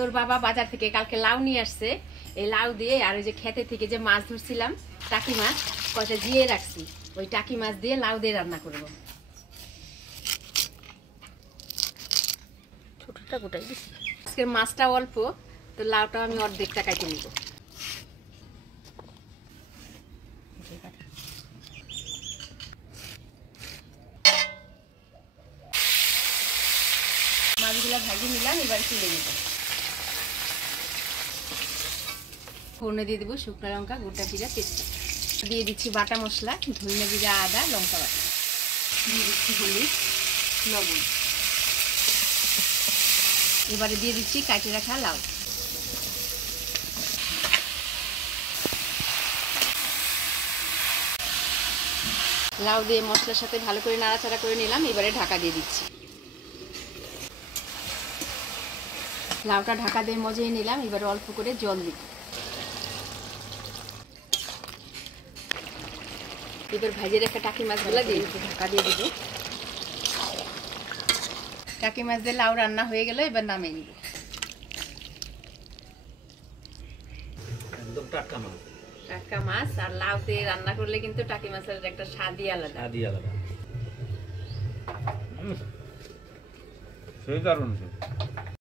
তোর বাবা বাজার থেকে কালকে লাউ নিয়ে আসছে। এই লাউ দিয়ে আর ওই যে খেতে থেকে যে মাছ ধরছিলাম টাকি মাছ কয়টা জিয়ে রাখছি, ওই টাকি মাছ দিয়ে লাউ দিয়ে রান্না করব। ছোটটা গোটাই দিছি, আজকের মাছটা অল্প, তো লাউটা আমি অর্ধেকটা কাটে নিব। মাছগুলা ভাজি নিলাম, এবার তুলে নেব। ফোড়নে দিয়ে দেবো শুকনো লঙ্কা, গোটা জিরা, তেজপাতা। দিয়ে দিচ্ছি বাটা মশলা, ধনে জিরা, আদা, লঙ্কা বাটা। দিয়ে দিচ্ছি হলুদ, লবণ। এবারে দিয়ে দিচ্ছি কাটে রাখা লাউ। লাউ দিয়ে মশলার সাথে ভালো করে নাড়াচাড়া করে নিলাম, এবারে ঢাকা দিয়ে দিচ্ছি। লাউটা ঢাকা দিয়ে মজিয়ে নিলাম, এবারে অল্প করে জল দিব। এবার ভাজিয়ে রাখা টাকি মাছগুলো দিয়ে ঢাকা দিয়ে দিব। টাকি মাছ দিয়ে লাউ রান্না হয়ে গেল, এবার নামিয়ে নিব। একদম টাটকা মাছ, টাটকা মাছ আর লাউ দিয়ে রান্না করলে কিন্তু টাকি মাছের একটা স্বাদই আলাদা। সেই দারুণ।